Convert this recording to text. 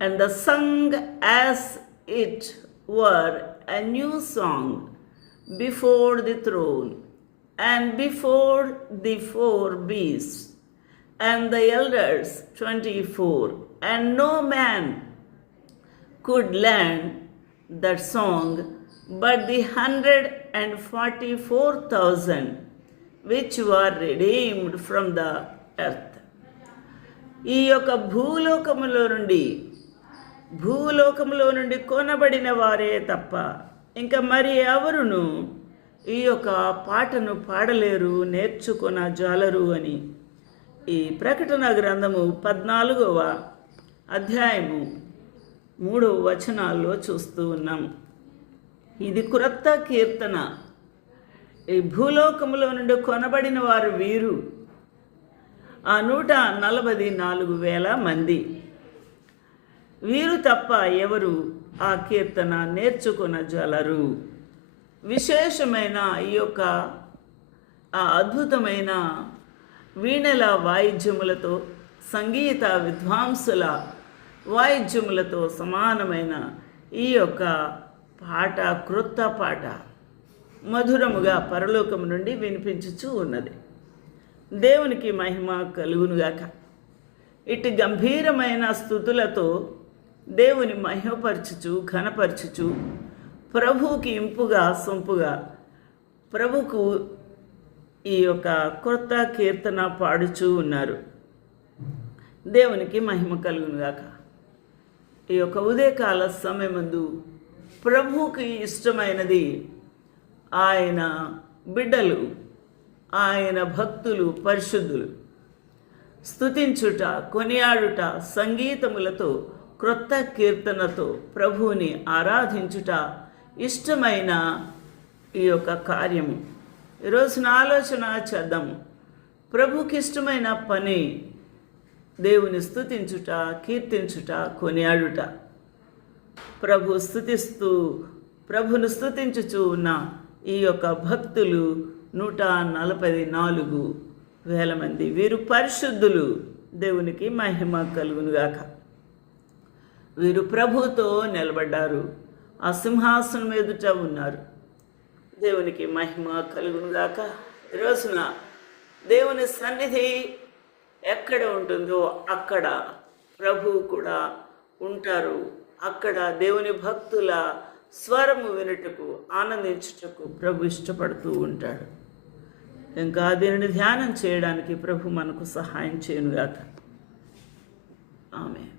and the sung as it were a new song before the throne and before the four beasts and the elders 24 and no man could learn that song but the hundred and forty four thousand which were redeemed from the earth ఈ యొక్క భూలోకములో నుండి భూలోకంలో నుండి కొనబడిన వారే తప్ప ఇంకా మరి ఎవరును? ఈ యొక్క పాటను పాడలేరు నేర్చుకొన జాలరు అని. ఈ ప్రకటన గ్రంథము పద్నాలుగవ అధ్యాయము మూడవ వచనాల్లో చూస్తూ ఉన్నాం. ఇది క్రొత్త కీర్తన. ఈ భూలోకములో నుండి కొనబడిన వారు వీరు. ఆ నూట నలభై నాలుగు వేల మంది. వీరు తప్ప ఎవరు ఆ కీర్తన నేర్చుకొనజలరు విశేషమైన ఈ యొక్క ఆ అద్భుతమైన వీణల వాయిద్యములతో సంగీత విద్వాంసుల వాయిద్యములతో సమానమైన ఈ యొక్క పాట క్రొత్త పాట మధురముగా పరలోకము నుండి వినిపించుచూ ఉన్నది. దేవునికి మహిమ కలుగునుగాక. ఇటు గంభీరమైన స్థుతులతో దేవుని మహిమపరచుచు ఘనపరచుచు ప్రభువుకి ఇంపుగా సొంపుగా ప్రభుకు ఈ యొక్క కొత్త కీర్తన పాడుచూ ఉన్నారు. దేవునికి మహిమ కలుగునుగాక. ఈ యొక్క ఉదయకాల సమయమందు ప్రభువుకి ఇష్టమైనది ఆయన బిడ్డలు ఆయన భక్తులు పరిశుద్ధులు. స్తుతించుట కొనియాడుట సంగీతములతో క్రొత్త కీర్తనతో ప్రభువుని ఆరాధించుట ఇష్టమైన ఈ యొక్క కార్యము. ఈరోజున ఆలోచన చేద్దాము ప్రభుకి ఇష్టమైన పని దేవుని స్థుతించుట కీర్తించుట కొనియాడుట. ప్రభు స్థుతిస్తూ ప్రభును స్థుతించుచూ ఉన్న ఈ యొక్క భక్తులు నూట నలభై నాలుగు వేల మంది. వీరు పరిశుద్ధులు. దేవునికి మహిమ కలుగునుగాక. వీరు ప్రభుతో నిలబడ్డారు. ఆ సింహాసనం ఎదుట ఉన్నారు. దేవునికి మహిమ కలుగునుగాక. ఈ రోజున దేవుని సన్నిధి ఎక్కడ ఉంటుందో అక్కడ ప్రభువు కూడా ఉంటారు. అక్కడ దేవుని భక్తుల స్వరము వినుటకు ఆనందించుటకు ప్రభు ఇష్టపడుతూ ఉంటాడు. ఇంకా దీనిని ధ్యానం చేయడానికి ప్రభు మనకు సహాయం చేయనుగాక. ఆమె